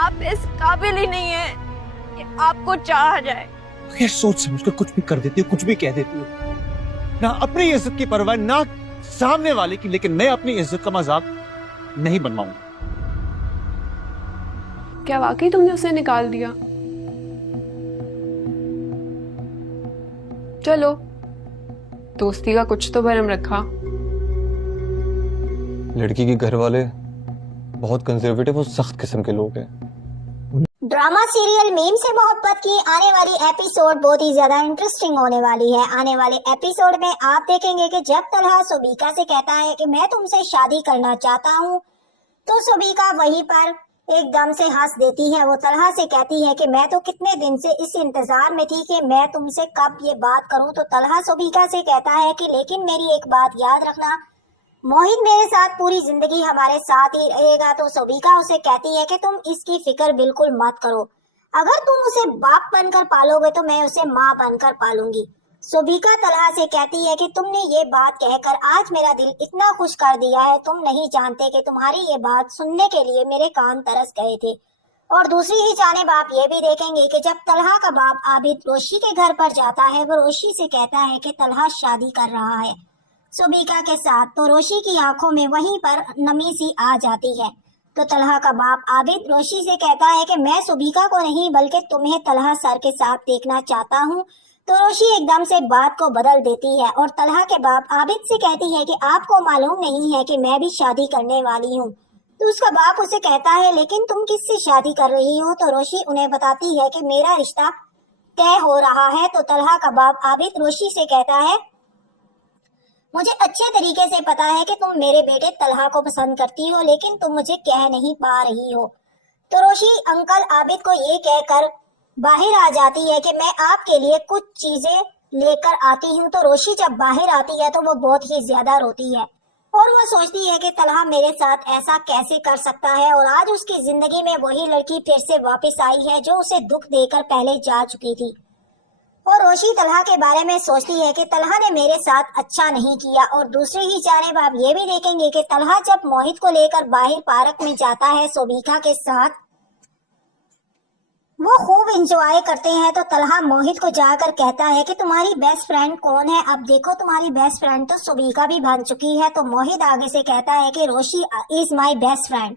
آپ اس قابل ہی نہیں ہیں کہ آپ کو چاہا جائے. یہ سوچ سمجھ کر کچھ بھی کر دیتی ہو, کچھ بھی کہہ دیتی ہو, نہ اپنی عزت کی پرواہ نہ سامنے والے کی, لیکن میں اپنی عزت کا مذاق نہیں بنواؤں گا. کیا واقعی تم نے اسے نکال دیا؟ چلو دوستی کا کچھ تو بھرم رکھا. لڑکی کے گھر والے بہت کنزرویٹو اور سخت قسم کے لوگ ہیں. ڈراما سیریل میم سے محبت کی آنے والی ایپیسوڈ بہت ہی زیادہ انٹرسٹنگ ہونے والی ہے. آنے والے ایپیسوڈ میں آپ دیکھیں گے کہ جب طلحہ سبیکا سے کہتا ہے کہ میں تم سے شادی کرنا چاہتا ہوں تو سبیکا وہیں پر ایک دم سے ہنس دیتی ہے. وہ طلحہ سے کہتی ہے کہ میں تو کتنے دن سے اس انتظار میں تھی کہ میں تم سے کب یہ بات کروں. تو طلحہ سبیکا سے کہتا ہے کہ لیکن میری ایک بات یاد رکھنا, موہت میرے ساتھ پوری زندگی ہمارے ساتھ ہی رہے گا. تو سبیکا اسے کہتی ہے کہ تم اس کی فکر بالکل مت کرو, اگر تم اسے باپ بن کر پالو گے تو میں اسے ماں بن کر پالوں گی. سبیکا طلحہ سے کہتی ہے کہ تم نے یہ بات کہہ کر آج میرا دل اتنا خوش کر دیا ہے, تم نہیں جانتے کہ تمہاری یہ بات سننے کے لیے میرے کان ترس گئے تھے. اور دوسری ہی جانب آپ یہ بھی دیکھیں گے کہ جب طلحہ کا باپ عابد روشی کے گھر پر جاتا ہے, وہ روشی سے کہتا ہے کہ طلحہ شادی کر رہا ہے سبیکا کے ساتھ, تو روشی کی آنکھوں میں وہیں پر نمی سی آ جاتی ہے. تو طلحہ کا باپ عابد روشی سے کہتا ہے کہ میں سبیکا کو نہیں بلکہ تمہیں طلحہ سر کے ساتھ دیکھنا چاہتا ہوں. تو روشی ایک دم سے بات کو بدل دیتی ہے اور طلحہ کے باپ عابد سے کہتی ہے کہ آپ کو معلوم نہیں ہے کہ میں بھی شادی کرنے والی ہوں. تو اس کا باپ اسے کہتا ہے لیکن تم کس سے شادی کر رہی ہو؟ تو روشی انہیں بتاتی ہے کہ میرا رشتہ طے ہو رہا ہے. تو طلحہ کا باپ عابد روشی سے کہتا ہے مجھے اچھے طریقے سے پتا ہے کہ تم میرے بیٹے طلحہ کو پسند کرتی ہو, لیکن تم مجھے کہہ نہیں پا رہی ہو. تو روشی انکل عابد کو یہ کہہ کر باہر آ جاتی ہے کہ میں آپ کے لیے کچھ چیزیں لے کر آتی ہوں. تو روشی جب باہر آتی ہے تو وہ بہت ہی زیادہ روتی ہے اور وہ سوچتی ہے کہ طلحہ میرے ساتھ ایسا کیسے کر سکتا ہے, اور آج اس کی زندگی میں وہی لڑکی پھر سے واپس آئی ہے جو اسے دکھ دے کر پہلے جا چکی تھی. اور روشی طلحہ کے بارے میں سوچتی ہے کہ طلحہ نے میرے ساتھ اچھا نہیں کیا. اور دوسری ہی جانب آپ یہ بھی دیکھیں گے کہ طلحہ جب موہت کو لے کر باہر پارک میں جاتا ہے سبیکا کے ساتھ, وہ خوب انجوائے کرتے ہیں. تو طلحہ موہت کو جا کر کہتا ہے کہ تمہاری بیسٹ فرینڈ کون ہے؟ اب دیکھو تمہاری بیسٹ فرینڈ تو سبیکا بھی بن چکی ہے. تو موہت آگے سے کہتا ہے کہ روشی از مائی بیسٹ فرینڈ.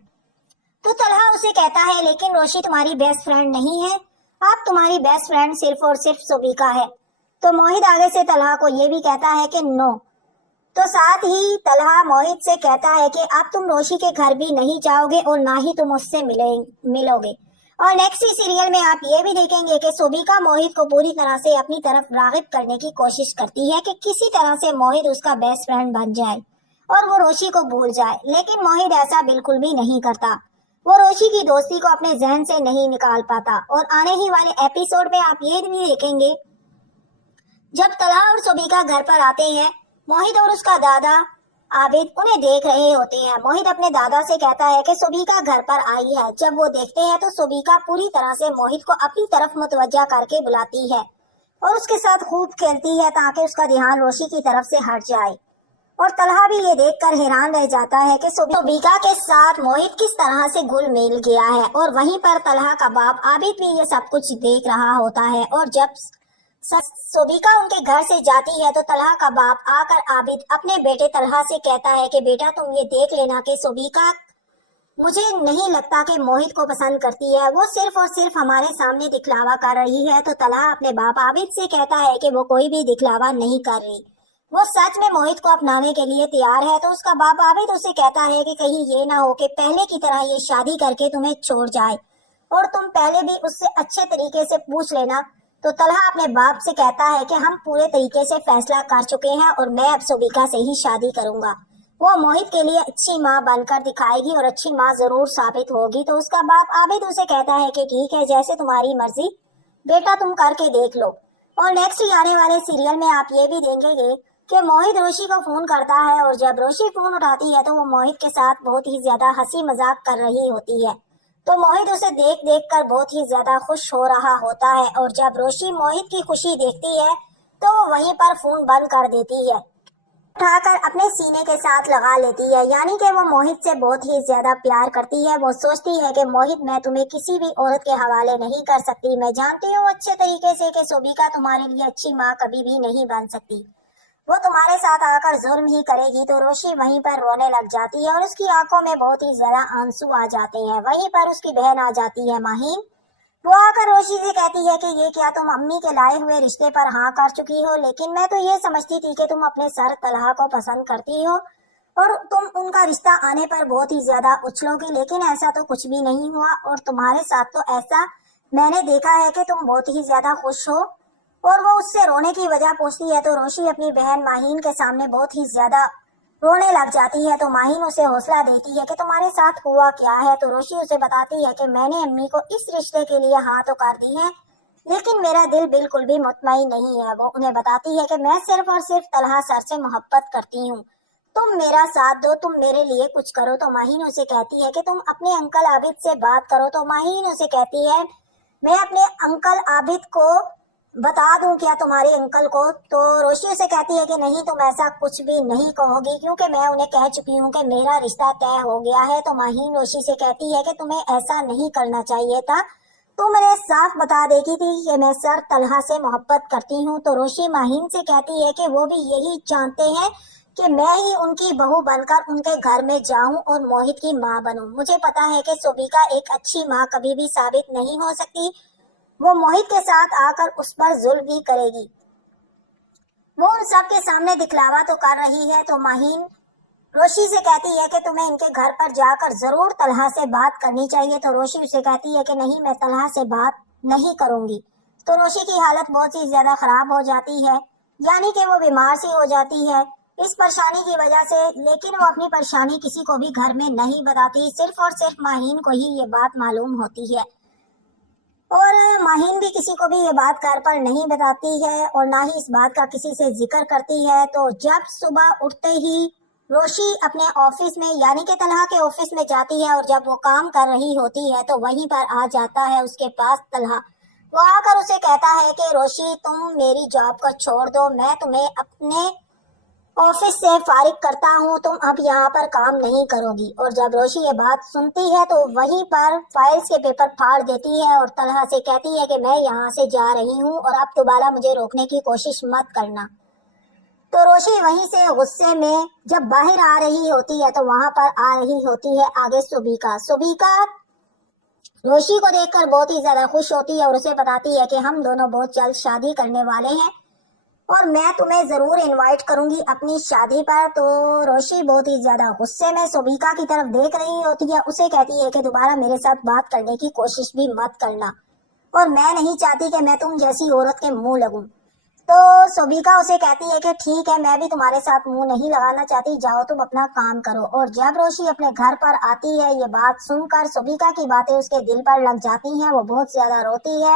تو طلحہ اسے کہتا ہے لیکن روشی تمہاری بیسٹ فرینڈ نہیں ہے, آپ تمہاری بیسٹ فرینڈ صرف اور صرف سبیکا ہے. تو موہت آگے سے طلحہ کو یہ بھی کہتا ہے کہ نو. تو ساتھ ہی طلحہ موہت سے کہتا ہے کہ اب تم روشی کے گھر بھی نہیں جاؤ گے اور نہ ہی تم اس سے ملو گے. اور نیکسٹ سیریل میں آپ یہ بھی دیکھیں گے کہ سبیکا موہت کو پوری طرح سے اپنی طرف راغب کرنے کی کوشش کرتی ہے کہ کسی طرح سے موہت اس کا بیسٹ فرینڈ بن جائے اور وہ روشی کو بھول جائے, لیکن موہت ایسا بالکل بھی نہیں کرتا. وہ روشی کی دوستی کو اپنے ذہن سے نہیں نکال پاتا. اور آنے ہی والے ایپیسوڈ میں آپ یہ بھی دیکھیں گے جب طلحہ اور سبیکا گھر پر آتے ہیں, موہت اور اس کا دادا عابد انہیں دیکھ رہے ہوتے ہیں. موہت اپنے دادا سے کہتا ہے کہ سبیکا گھر پر آئی ہے. جب وہ دیکھتے ہیں تو سبیکا پوری طرح سے موہت کو اپنی طرف متوجہ کر کے بلاتی ہے اور اس کے ساتھ خوب کھیلتی ہے تاکہ اس کا دھیان روشی کی طرف سے ہٹ جائے. اور طلحہ بھی یہ دیکھ کر حیران رہ جاتا ہے کہ سبیکا کے ساتھ موہت کس طرح سے گل مل گیا ہے. اور وہیں پر طلحہ کا باپ عابد بھی یہ سب کچھ دیکھ رہا ہوتا ہے. اور جب سبیکا ان کے گھر سے جاتی ہے تو طلحہ کا باپ آ کر عابد اپنے بیٹے طلحہ سے کہتا ہے کہ بیٹا تم یہ دیکھ لینا کہ سبیکا مجھے نہیں لگتا کہ موہت کو پسند کرتی ہے, وہ صرف اور صرف ہمارے سامنے دکھلاوا کر رہی ہے. تو طلحہ اپنے باپ عابد سے کہتا ہے کہ وہ کوئی بھی دکھلاوا نہیں کر رہی, وہ سچ میں موہت کو اپنانے کے لیے تیار ہے. تو اس کا باپ عابد اسے کہتا ہے کہ کہیں یہ نہ ہو کہ پہلے کی طرح یہ شادی کر کے تمہیں چھوڑ جائے اور تم پہلے بھی اس سے اچھے طریقے سے پوچھ لینا. تو طلحہ اپنے باپ سے کہتا ہے کہ ہم پورے طریقے سے فیصلہ کر چکے ہیں اور میں اب سبیکا سے ہی شادی کروں گا. وہ موہت کے لیے اچھی ماں بن کر دکھائے گی اور اچھی ماں ضرور ثابت ہوگی. تو اس کا باپ عابد اسے کہتا ہے کہ ٹھیک ہے, جیسے تمہاری مرضی بیٹا, تم کر کے دیکھ لو. اور نیکسٹ آنے والے سیریل میں آپ یہ بھی دیکھیں گے کہ موہت روشی کو فون کرتا ہے اور جب روشی فون اٹھاتی ہے تو وہ موہت کے ساتھ بہت ہی زیادہ ہنسی مذاق کر رہی ہوتی ہے. تو موہت اسے دیکھ دیکھ کر بہت ہی زیادہ خوش ہو رہا ہوتا ہے. اور جب روشی موہت کی خوشی دیکھتی ہے تو وہ وہیں پر فون بند کر دیتی ہے. اٹھا کر اپنے سینے کے ساتھ لگا لیتی ہے، یعنی کہ وہ موہت سے بہت ہی زیادہ پیار کرتی ہے۔ وہ سوچتی ہے کہ موہت میں تمہیں کسی بھی عورت کے حوالے نہیں کر سکتی، میں جانتی ہوں اچھے طریقے سے کہ سوبیکا تمہارے لیے اچھی ماں کبھی بھی نہیں بن سکتی، وہ تمہارے ساتھ آ کر ظلم ہی کرے گی۔ تو روشی وہیں پر رونے لگ جاتی ہے اور اس کی آنکھوں میں بہت ہی زیادہ آنسو آ جاتے ہیں۔ وہیں پر اس کی بہن آ جاتی ہے ماہین، وہ آ کر روشی سے کہتی ہے کہ یہ کیا تم امی کے لائے ہوئے رشتے پر ہاں کر چکی ہو؟ لیکن میں تو یہ سمجھتی تھی کہ تم اپنے سر طلحہ کو پسند کرتی ہو اور تم ان کا رشتہ آنے پر بہت ہی زیادہ اچھلو گی، لیکن ایسا تو کچھ بھی نہیں ہوا اور تمہارے ساتھ تو ایسا میں نے دیکھا ہے کہ تم بہت ہی زیادہ خوش ہو۔ اور وہ اس سے رونے کی وجہ پوچھتی ہے تو روشی اپنی بہن ماہین کے سامنے بہت ہی زیادہ رونے لگ جاتی ہے۔ تو ماہین اسے حوصلہ دیتی ہے کہ تمہارے ساتھ ہوا کیا ہے؟ تو روشی اسے بتاتی ہے کہ میں نے امی کو اس رشتے کے لیے ہاں تو کر دی ہے، لیکن میرا دل بالکل بھی مطمئن نہیں ہے۔ وہ انہیں بتاتی ہے کہ میں صرف اور صرف طلحہ سر سے محبت کرتی ہوں، تم میرا ساتھ دو، تم میرے لیے کچھ کرو۔ تو ماہین اسے کہتی ہے کہ تم اپنے انکل عابد سے بات کرو۔ تو ماہین اسے کہتی ہے میں اپنے انکل عابد کو بتا دوں کیا تمہارے انکل کو؟ تو روشی اسے کہتی ہے کہ نہیں، تم ایسا کچھ بھی نہیں کہو گی کیونکہ میں انہیں کہہ چکی ہوں کہ میرا رشتہ طے ہو گیا ہے۔ تو ماہین روشی سے کہتی ہے کہ تمہیں ایسا نہیں کرنا چاہیے تھا، تم انہیں صاف بتا دیتی تھی کہ میں سر طلحہ سے محبت کرتی ہوں۔ تو روشی ماہین سے کہتی ہے کہ وہ بھی یہی چاہتے ہیں کہ میں ہی ان کی بہو بن کر ان کے گھر میں جاؤں اور موہت کی ماں بنوں۔ مجھے پتا ہے کہ سوبیکا ایک اچھی ماں کبھی بھی ثابت نہیں ہو سکتی، وہ موہت کے ساتھ آ کر اس پر ظلم بھی کرے گی، وہ ان سب کے سامنے دکھلاوا تو کر رہی ہے۔ تو ماہین روشی سے کہتی ہے کہ تمہیں ان کے گھر پر جا کر ضرور طلحہ سے بات کرنی چاہیے۔ تو روشی اسے کہتی ہے کہ نہیں، میں طلحہ سے بات نہیں کروں گی۔ تو روشی کی حالت بہت ہی زیادہ خراب ہو جاتی ہے، یعنی کہ وہ بیمار سی ہو جاتی ہے اس پریشانی کی وجہ سے، لیکن وہ اپنی پریشانی کسی کو بھی گھر میں نہیں بتاتی، صرف اور صرف ماہین کو ہی یہ بات معلوم ہوتی ہے اور ماہین بھی کسی کو بھی یہ بات گھر پر نہیں بتاتی ہے اور نہ ہی اس بات کا کسی سے ذکر کرتی ہے۔ تو جب صبح اٹھتے ہی روشی اپنے آفس میں یعنی کہ طلحہ کے آفس میں جاتی ہے اور جب وہ کام کر رہی ہوتی ہے تو وہیں پر آ جاتا ہے اس کے پاس طلحہ، وہ آ کر اسے کہتا ہے کہ روشی تم میری جاب کو چھوڑ دو، میں تمہیں اپنے آفس سے فارغ کرتا ہوں، تم اب یہاں پر کام نہیں کرو گی۔ اور جب روشی یہ بات سنتی ہے تو وہیں پر فائلز کے پیپر پھاڑ دیتی ہے اور طلحہ سے کہتی ہے کہ میں یہاں سے جا رہی ہوں اور اب دوبارہ مجھے روکنے کی کوشش مت کرنا۔ تو روشی وہیں سے غصے میں جب باہر آ رہی ہوتی ہے تو وہاں پر آ رہی ہوتی ہے آگے سوبیکا روشی کو دیکھ کر بہت ہی زیادہ خوش ہوتی ہے اور اسے بتاتی ہے کہ ہم دونوں بہت جلد شادی کرنے والے ہیں اور میں تمہیں ضرور انوائٹ کروں گی اپنی شادی پر۔ تو روشی بہت ہی زیادہ غصے میں سوبیکا کی طرف دیکھ رہی ہوتی ہے، اسے کہتی ہے کہ دوبارہ میرے ساتھ بات کرنے کی کوشش بھی مت کرنا اور میں نہیں چاہتی کہ میں تم جیسی عورت کے منہ لگوں۔ تو سوبیکا اسے کہتی ہے کہ ٹھیک ہے، میں بھی تمہارے ساتھ منہ نہیں لگانا چاہتی، جاؤ تم اپنا کام کرو۔ اور جب روشی اپنے گھر پر آتی ہے یہ بات سن کر سوبیکا کی باتیں اس کے دل پر لگ جاتی ہیں، وہ بہت زیادہ روتی ہے،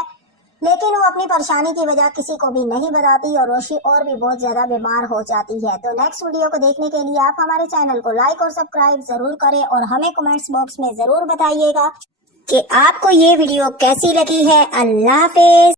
لیکن وہ اپنی پریشانی کی وجہ کسی کو بھی نہیں بتاتی اور روشی اور بھی بہت زیادہ بیمار ہو جاتی ہے۔ تو نیکسٹ ویڈیو کو دیکھنے کے لیے آپ ہمارے چینل کو لائک اور سبسکرائب ضرور کریں اور ہمیں کمنٹس باکس میں ضرور بتائیے گا کہ آپ کو یہ ویڈیو کیسی لگی ہے۔ اللہ حافظ۔